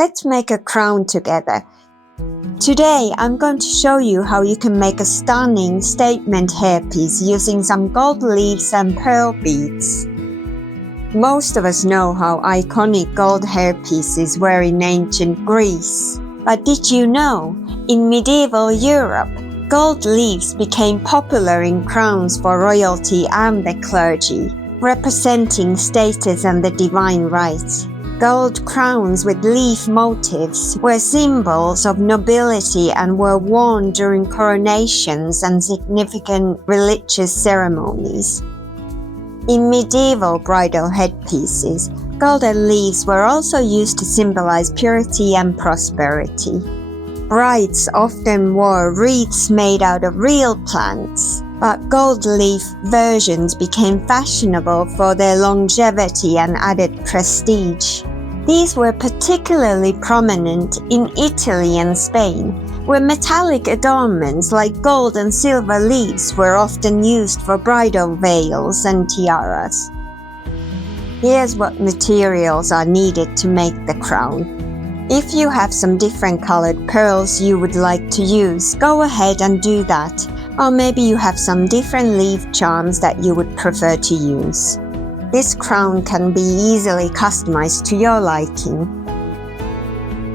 Let's make a crown together. Today, I'm going to show you how you can make a stunning statement hairpiece using some gold leaves and pearl beads. Most of us know how iconic gold hairpieces were in ancient Greece. But did you know, in medieval Europe, gold leaves became popular in crowns for royalty and the clergy, representing status and the divine right. Gold crowns with leaf motifs were symbols of nobility and were worn during coronations and significant religious ceremonies. In medieval bridal headpieces, golden leaves were also used to symbolize purity and prosperity. Brides often wore wreaths made out of real plants, but gold leaf versions became fashionable for their longevity and added prestige. These were particularly prominent in Italy and Spain, where metallic adornments like gold and silver leaves were often used for bridal veils and tiaras. Here's what materials are needed to make the crown. If you have some different colored pearls you would like to use, go ahead and do that, or maybe you have some different leaf charms that you would prefer to use. This crown can be easily customized to your liking.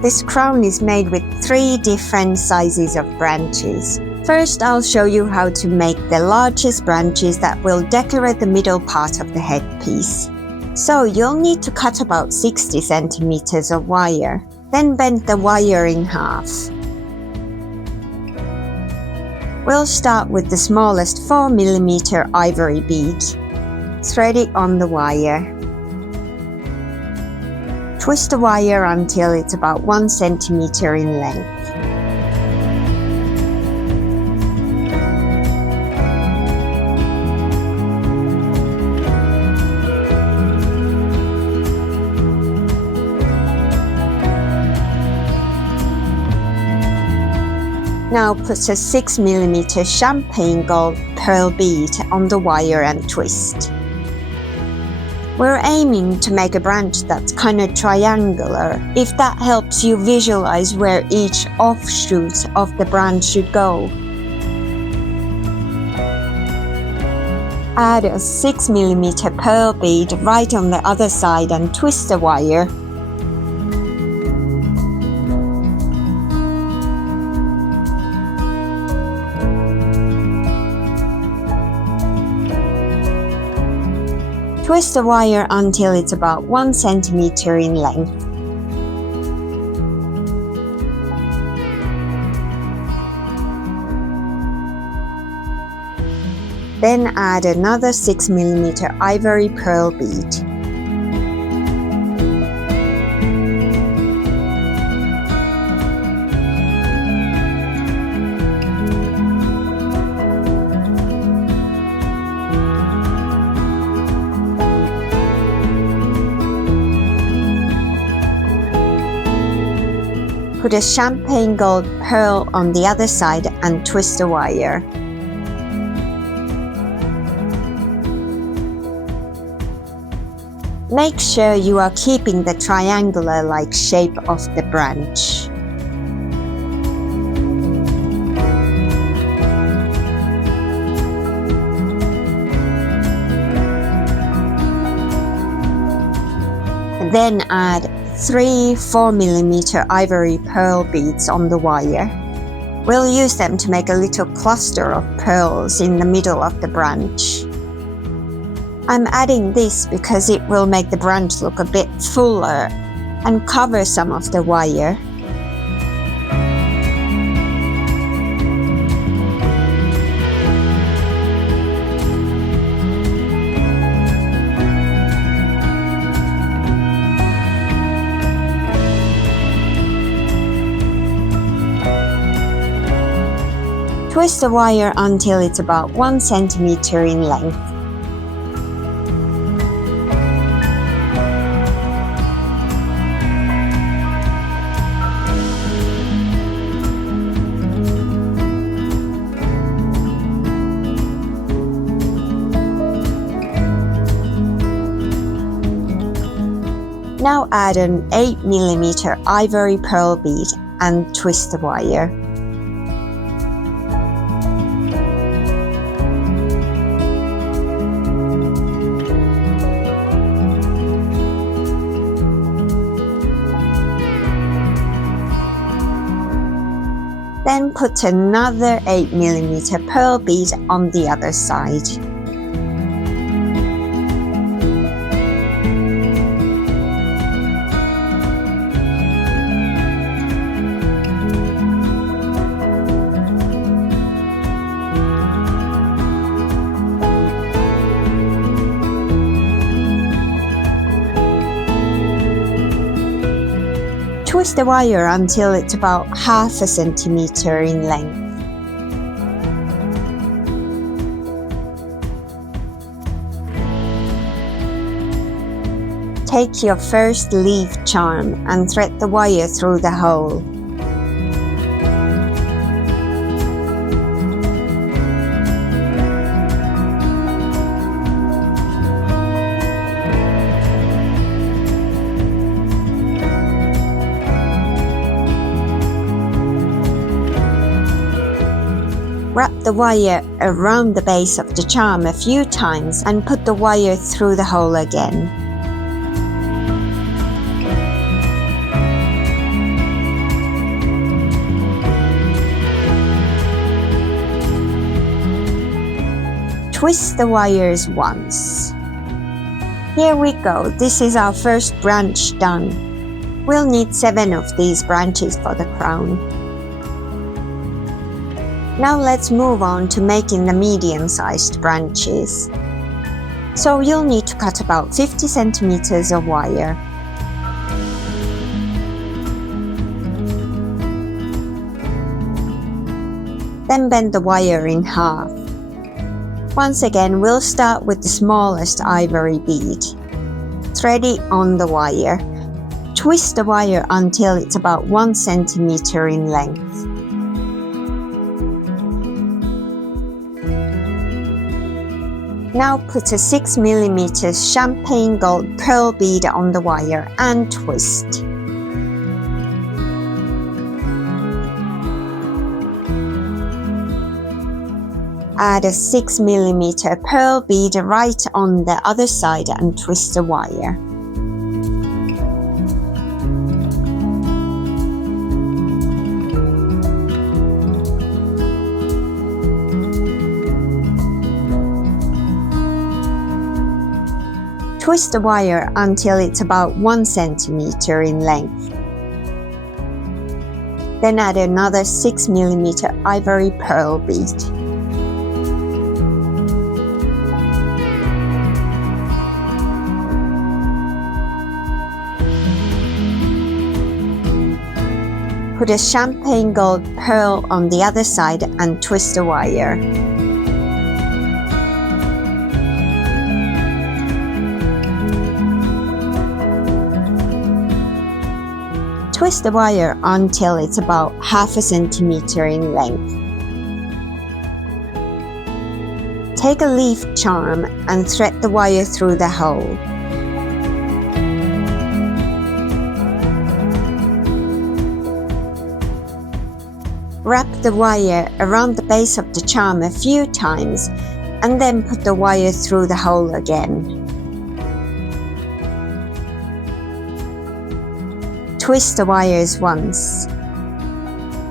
This crown is made with 3 different sizes of branches. First, I'll show you how to make the largest branches that will decorate the middle part of the headpiece. So you'll need to cut about 60 centimeters of wire, then bend the wire in half. We'll start with the smallest 4mm ivory bead. Thread it on the wire. Twist the wire until it's about 1 centimeter in length. Now put a 6mm champagne gold pearl bead on the wire and twist. We're aiming to make a branch that's kind of triangular, if that helps you visualize where each offshoot of the branch should go. Add a 6mm pearl bead right on the other side and twist the wire. Twist the wire until it's about 1 centimeter in length. Then add another 6mm ivory pearl bead. Put a champagne gold pearl on the other side and twist the wire. Make sure you are keeping the triangular-like shape of the branch. Then add 3 4mm ivory pearl beads on the wire. We'll use them to make a little cluster of pearls in the middle of the branch. I'm adding this because it will make the branch look a bit fuller and cover some of the wire. Twist the wire until it's about 1 centimeter in length. Now add an 8mm ivory pearl bead and twist the wire. Then put another 8mm pearl bead on the other side. Twist the wire until it's about 1/2 centimeter in length. Take your first leaf charm and thread the wire through the hole. Wrap the wire around the base of the charm a few times and put the wire through the hole again. Twist the wires once. Here we go, this is our first branch done. We'll need 7 of these branches for the crown. Now let's move on to making the medium-sized branches. So you'll need to cut about 50 centimeters of wire. Then bend the wire in half. Once again, we'll start with the smallest ivory bead. Thread it on the wire. Twist the wire until it's about 1 centimeter in length. Now put a 6mm champagne gold pearl bead on the wire and twist. Add a 6mm pearl bead right on the other side and twist the wire. Twist the wire until it's about 1 centimeter in length. Then add another 6mm ivory pearl bead. Put a champagne gold pearl on the other side and twist the wire. Twist the wire until it's about 1/2 centimeter in length. Take a leaf charm and thread the wire through the hole. Wrap the wire around the base of the charm a few times and then put the wire through the hole again. Twist the wires once.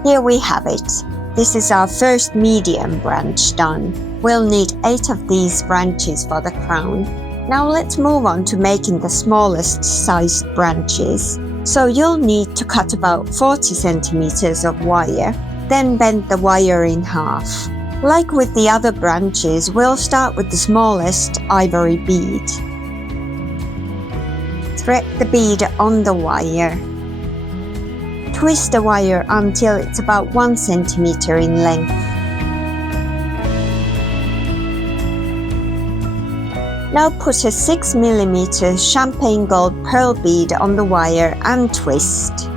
Here we have it. This is our first medium branch done. We'll need 8 of these branches for the crown. Now let's move on to making the smallest sized branches. So you'll need to cut about 40 centimeters of wire, then bend the wire in half. Like with the other branches, we'll start with the smallest ivory bead. Thread the bead on the wire. Twist the wire until it's about 1 centimeter in length. Now put a 6mm champagne gold pearl bead on the wire and twist.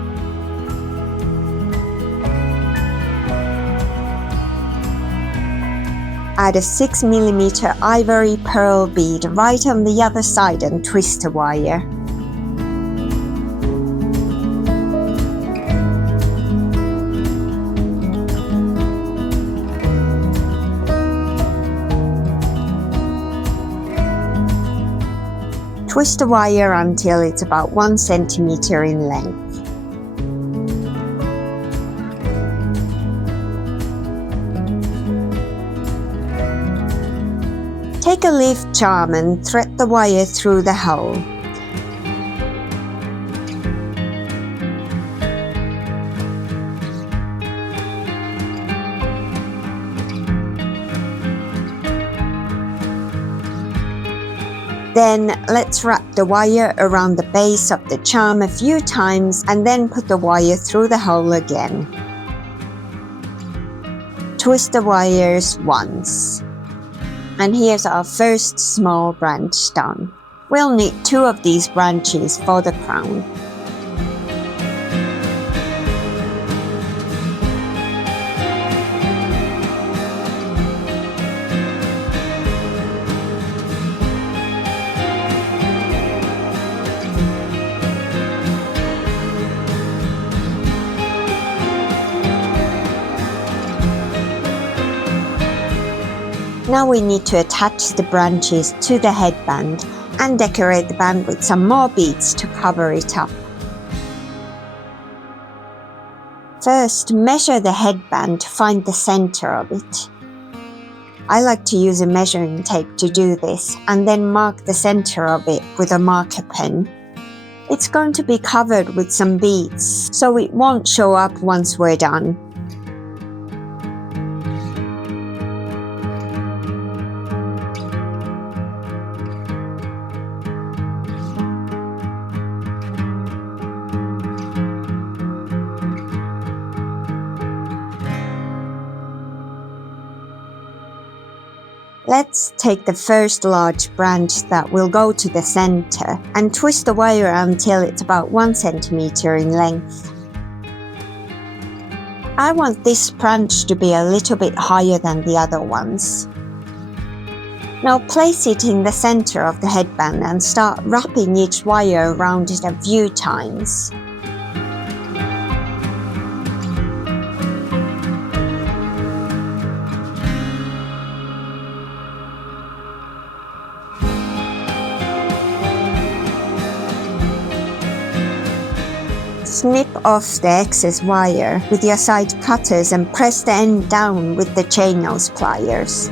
Add a 6mm ivory pearl bead right on the other side and twist the wire. twist the wire until it's about 1 centimeter in length. Take a leaf charm and thread the wire through the hole. Then let's wrap the wire around the base of the charm a few times and then put the wire through the hole again. Twist the wires once. And here's our first small branch done. We'll need 2 of these branches for the crown. Now we need to attach the branches to the headband and decorate the band with some more beads to cover it up. First, measure the headband to find the center of it. I like to use a measuring tape to do this and then mark the center of it with a marker pen. It's going to be covered with some beads, so it won't show up once we're done. Let's take the first large branch that will go to the center and twist the wire until it's about 1 centimeter in length. I want this branch to be a little bit higher than the other ones. Now place it in the center of the headband and start wrapping each wire around it a few times. Snip off the excess wire with your side cutters and press the end down with the chain nose pliers.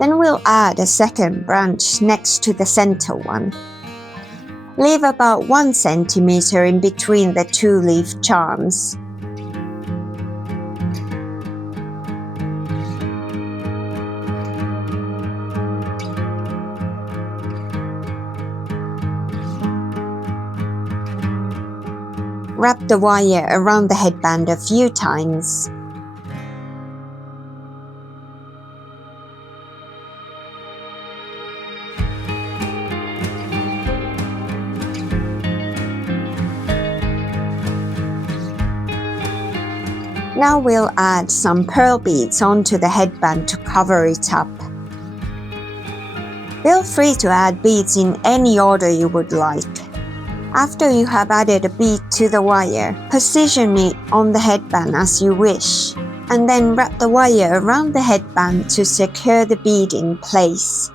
Then we'll add a second branch next to the center one. Leave about 1 centimeter in between the 2 leaf charms. Wrap the wire around the headband a few times. Now we'll add some pearl beads onto the headband to cover it up. Feel free to add beads in any order you would like. After you have added a bead to the wire, position it on the headband as you wish, and then wrap the wire around the headband to secure the bead in place.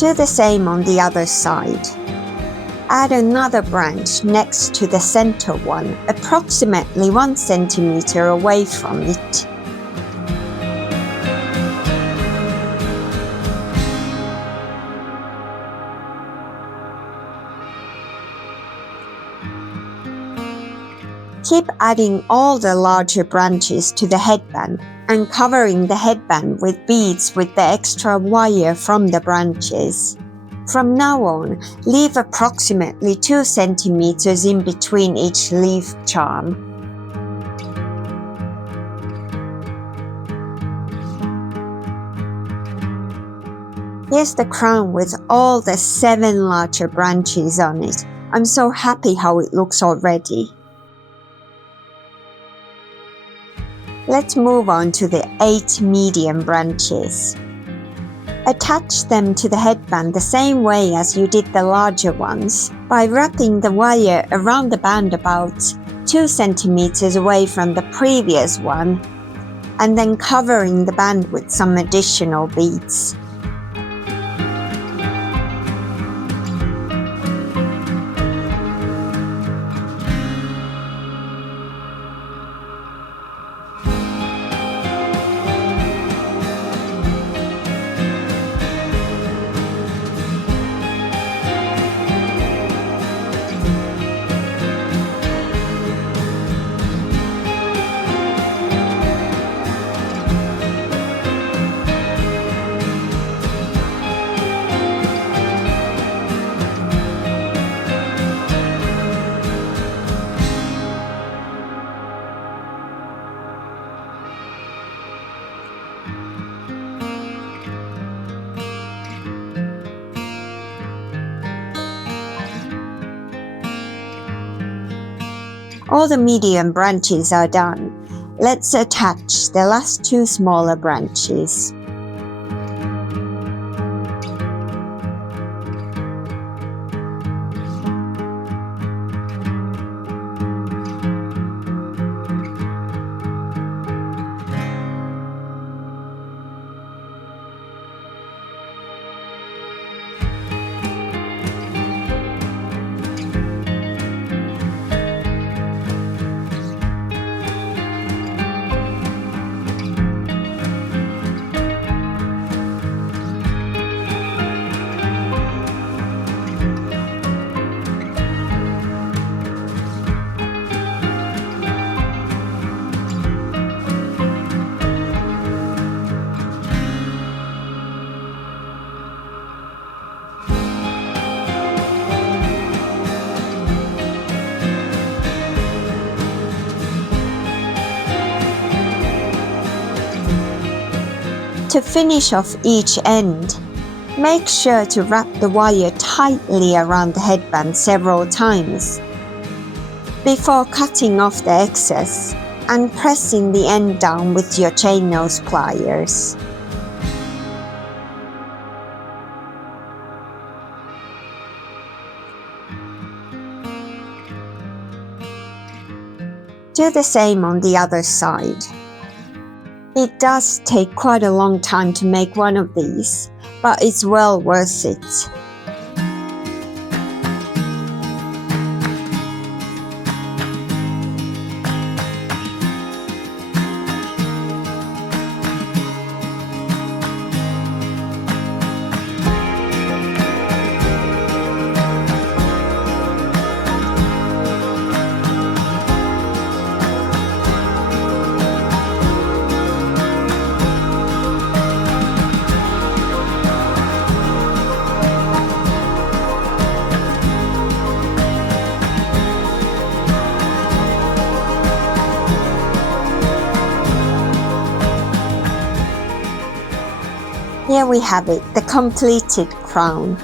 Do the same on the other side. Add another branch next to the center one, approximately 1 centimeter away from it. Keep adding all the larger branches to the headband and covering the headband with beads with the extra wire from the branches. From now on, leave approximately 2 centimeters in between each leaf charm. Here's the crown with all the 7 larger branches on it. I'm so happy how it looks already. Let's move on to the 8 medium branches. Attach them to the headband the same way as you did the larger ones, by wrapping the wire around the band about 2 centimeters away from the previous one, and then covering the band with some additional beads. All the medium branches are done. Let's attach the last 2 smaller branches. To finish off each end, make sure to wrap the wire tightly around the headband several times before cutting off the excess and pressing the end down with your chain nose pliers. Do the same on the other side. It does take quite a long time to make one of these, but it's well worth it. Here we have it, the completed crown.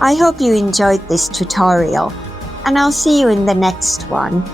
I hope you enjoyed this tutorial, and I'll see you in the next one.